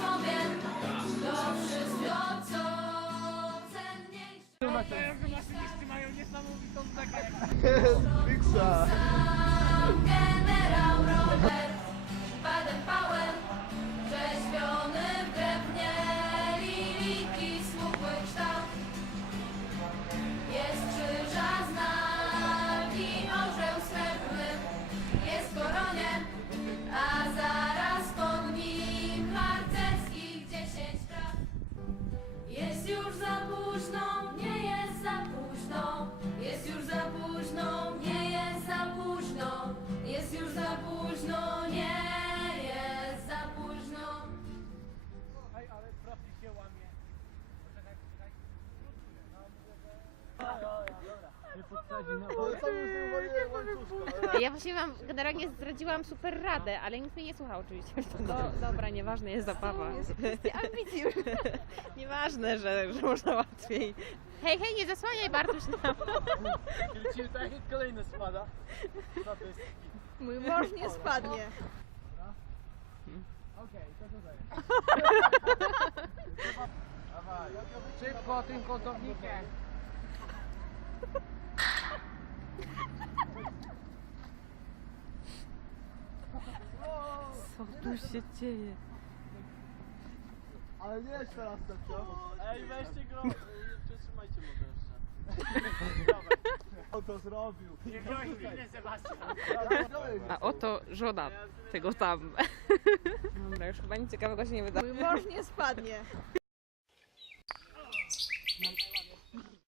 Sobie to wszystko, co cenniejsze. Fixa. Generał Polecamy z tym uwolnieniem łańcuszka. Ja właśnie wam generalnie zdradziłam super radę, ale nikt mnie nie słuchał oczywiście. No, dobra, nieważne, jest zabawa. ambicji Nieważne, że, że można łatwiej. Hej, hej, nie zasłaniaj Bartuś nam. Kręcimy tak jak kolejny spada. To jest? Mój mąż nie spadnie. Okej, to tutaj. Dawaj. Szybko tym kątownikiem. Co tu się dzieje? Ale nie jest teraz tak, co? Ej, weźcie go, y, przytrzymajcie może jeszcze. On to zrobił. Nie wziąłeś winny, Sebastian. A oto żona tego tam. Dobra, już chyba nic ciekawego się nie wydarzy. Mój mąż nie spadnie.